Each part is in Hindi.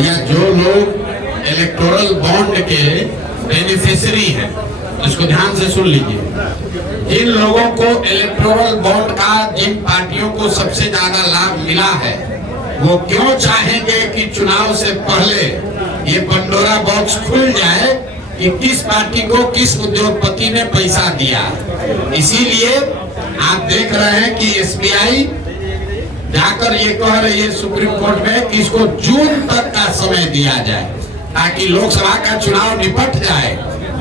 भैया जो लोग इलेक्टोरल बॉन्ड के बेनिफिशियरी हैं, इसको ध्यान से सुन लीजिए। जिन लोगों को इलेक्टोरल बॉन्ड का, जिन पार्टियों को सबसे ज्यादा लाभ मिला है, वो क्यों चाहेंगे कि चुनाव से पहले ये पंडोरा बॉक्स खुल जाए कि किस पार्टी को किस उद्योगपति ने पैसा दिया। इसीलिए आप देख रहे हैं कि एसबीआई जाकर ये कह रही है सुप्रीम कोर्ट में कि इसको जून तक का समय दिया जाए ताकि लोकसभा का चुनाव निपट जाए,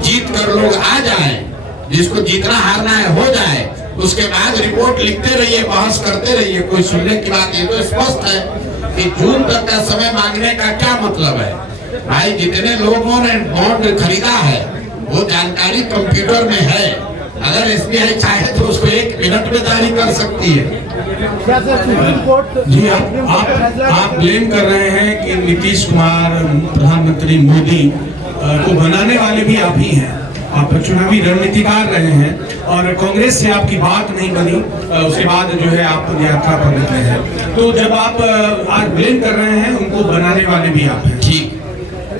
जीत कर लोग आ जाए, जिसको जीतना हारना है हो जाए, उसके बाद रिपोर्ट लिखते रहिए, बहस करते रहिए, कोई सुनने की बात। ये तो स्पष्ट है कि जून तक का समय मांगने का क्या मतलब है। भाई जितने लोगों ने बॉन्ड खरीदा है वो जानकारी कंप्यूटर में है, अगर एसबीआई चाहे तो उसको 1 मिनट में जारी कर सकती है। जी आप ब्लेम कर रहे हैं कि नीतीश कुमार, प्रधानमंत्री मोदी को बनाने वाले भी आप ही हैं। आप चुनावी रणनीतिकार रहे हैं और कांग्रेस से आपकी बात नहीं बनी, उसके बाद जो है आप यात्रा पर निकले हैं। तो जब आप आज ब्लेम कर रहे हैं, उनको बनाने वाले भी आप हैं। ठीक,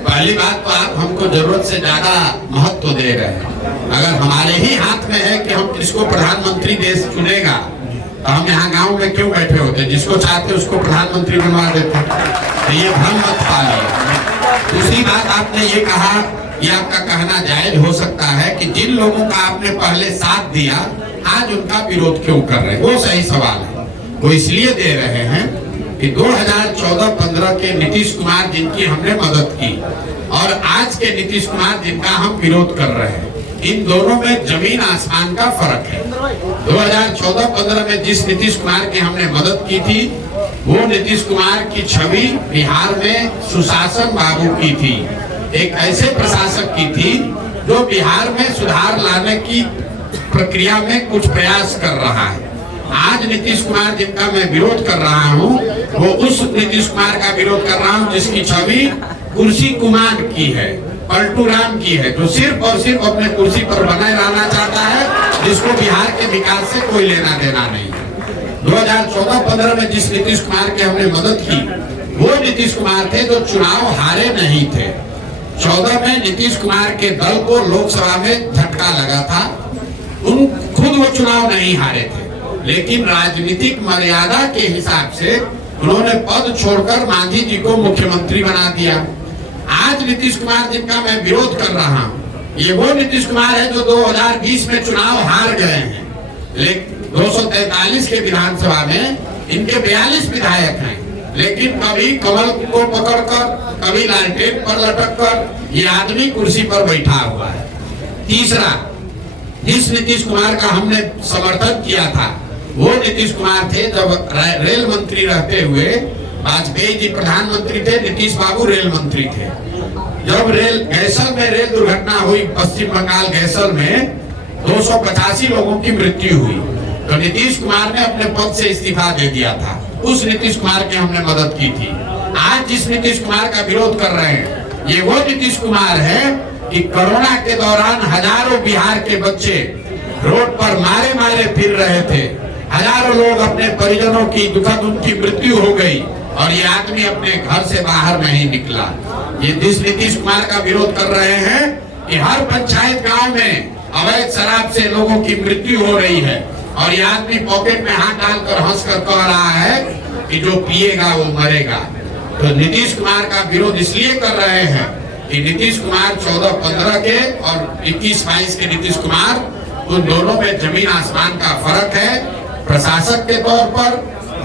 पहली बात तो आप हमको जरूरत से ज्यादा महत्व दे रहे हैं। अगर हमारे ही हाथ में है कि हम किसको प्रधानमंत्री देश चुनेगा, तो हम यहाँ गांव में क्यों बैठे होते? जिसको चाहते उसको प्रधानमंत्री बनवा देते। तो ये भ्रम मत पालिए। दूसरी बात, आपने ये कहा, ये आपका कहना जायज हो सकता है कि जिन लोगों का आपने पहले साथ दिया, आज उनका विरोध क्यों कर रहे हैं, वो सही सवाल है। वो इसलिए दे रहे हैं कि 2014-15 के नीतीश कुमार जिनकी हमने मदद की और आज के नीतीश कुमार जिनका हम विरोध कर रहे हैं, इन दोनों में जमीन आसमान का फर्क है। 2014-15 में जिस नीतीश कुमार की हमने मदद की थी, वो नीतीश कुमार की छवि बिहार में सुशासन बाबू की थी, एक ऐसे प्रशासक की थी जो बिहार में सुधार लाने की प्रक्रिया में कुछ प्रयास कर रहा है। आज नीतीश कुमार जिनका मैं विरोध कर रहा हूँ, वो उस नीतीश कुमार का विरोध कर रहा हूँ जिसकी छवि कुर्सी कुमार की है, पलटू राम की है, जो सिर्फ और सिर्फ अपने कुर्सी पर बने रहना चाहता है, जिसको बिहार के विकास से कोई लेना देना नहीं है। 2014-15 में जिस नीतीश कुमार की हमने मदद की, वो नीतीश कुमार थे जो चुनाव हारे नहीं थे। 14 में नीतीश कुमार के दल को लोकसभा में झटका लगा था, खुद वो चुनाव नहीं हारे थे, लेकिन राजनीतिक मर्यादा के हिसाब से उन्होंने पद छोड़कर मांझी जी को मुख्यमंत्री बना दिया। आज नीतीश कुमार जिनका मैं विरोध कर रहा हूँ, ये वो नीतीश कुमार है जो 2020 में चुनाव हार गए हैं, लेकिन 243 के विधानसभा में इनके 42 विधायक हैं, लेकिन कभी कमल को पकड़कर, कभी लालटेन पर लटककर ये आदमी कुर्सी पर बैठा हुआ है। तीसरा, जिस नीतीश कुमार का हमने समर्थन किया था, वो नीतीश कुमार थे जब रेल मंत्री रहते हुए वाजपेयी जी प्रधानमंत्री थे, नीतीश बाबू रेल मंत्री थे। जब गैसल में रेल दुर्घटना हुई, पश्चिम बंगाल गैसल में 285 लोगों की मृत्यु हुई, तो नीतीश कुमार ने अपने पद से इस्तीफा दे दिया था। उस नीतीश कुमार की हमने मदद की थी। आज जिस नीतीश कुमार का विरोध कर रहे हैं, ये वो नीतीश कुमार है कि कोरोना के दौरान हजारों बिहार के बच्चे रोड पर मारे मारे फिर रहे थे, हजारों लोग अपने परिजनों की दुखद उनकी मृत्यु हो गई और ये आदमी अपने घर से बाहर नहीं निकला। ये जिस नीतीश कुमार का विरोध कर रहे हैं कि हर पंचायत गांव में अवैध शराब से लोगों की मृत्यु हो रही है और ये आदमी पॉकेट में हाथ डालकर हंसकर कह रहा है कि जो पिएगा वो मरेगा। तो नीतीश कुमार का विरोध इसलिए कर रहे हैं कि नीतीश कुमार 14-15 के और 21-22 के नीतीश कुमार, उन दोनों में जमीन आसमान का फर्क है, प्रशासक के तौर पर,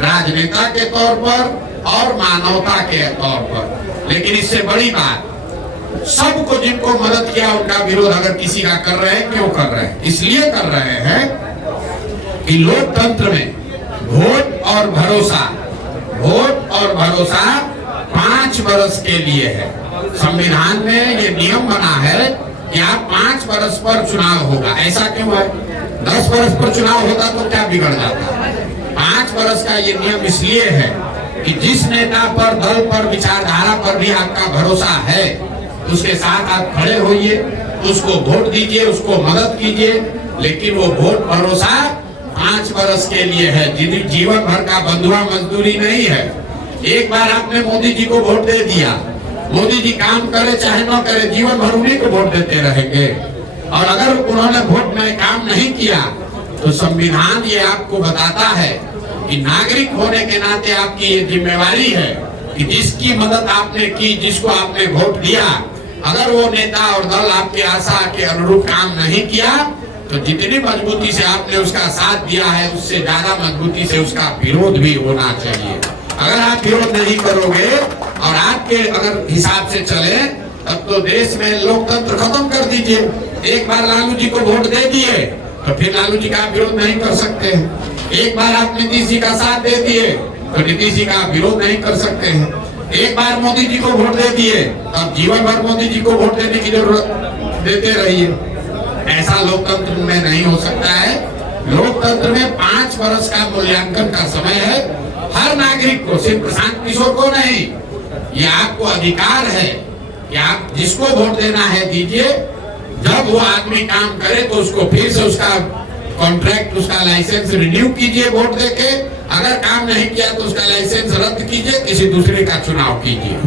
राजनेता के तौर पर और मानवता के तौर पर। लेकिन इससे बड़ी बात, सबको जिनको मदद किया उनका विरोध अगर किसी का कर रहे हैं, क्यों कर रहे हैं? इसलिए कर रहे हैं कि लोकतंत्र में वोट और भरोसा 5 वर्ष के लिए है। संविधान में ये नियम बना है कि आप 5 वर्ष पर चुनाव होगा। ऐसा क्यों है? 10 वर्ष पर चुनाव होता तो क्या बिगड़ जाता? 5 वर्ष का ये नियम इसलिए है कि जिस नेता पर, दल पर, विचारधारा पर भी आपका भरोसा है, उसके साथ आप खड़े होइए, उसको वोट दीजिए, उसको मदद कीजिए, लेकिन वो वोट भरोसा 5 वर्ष के लिए है, जीवन भर का बंधुआ मजदूरी नहीं है। एक बार आपने मोदी जी को वोट दे दिया, मोदी जी काम करे चाहे न करे, जीवन भर उन्हीं को वोट देते रहेंगे। और अगर उन्होंने वोट में काम नहीं किया तो संविधान ये आपको बताता है कि नागरिक होने के नाते आपकी ये जिम्मेवारी है कि जिसकी मदद आपने की, जिसको आपने वोट दिया, अगर वो नेता और दल आपकी आशा के अनुरूप काम नहीं किया तो जितनी मजबूती से आपने उसका साथ दिया है उससे ज्यादा मजबूती से उसका विरोध भी होना चाहिए। अगर आप विरोध नहीं करोगे और आपके अगर हिसाब से चले तब तो देश में लोकतंत्र खत्म कर दीजिए। एक बार लालू जी को वोट दे दिए तो फिर लालू जी का आप विरोध नहीं कर सकते हैं। एक बार आप नीतीश जी का साथ दे दिए तो नीतीश जी का विरोध नहीं कर सकते हैं। एक बार मोदी जी को वोट दे दिए तो अब जीवन भर मोदी जी को वोट देने की जरूरत देते रहिए। ऐसा लोकतंत्र में नहीं हो सकता है। लोकतंत्र में 5 वर्ष का मूल्यांकन का समय है। हर नागरिक को, सिर्फ प्रशांत किशोर को नहीं, ये आपको अधिकार है कि आप जिसको वोट देना है दीजिए। जब वो आदमी काम करे तो उसको फिर से उसका कॉन्ट्रैक्ट, उसका लाइसेंस रिन्यू कीजिए वोट देके। अगर काम नहीं किया तो उसका लाइसेंस रद्द कीजिए, किसी दूसरे का चुनाव कीजिए।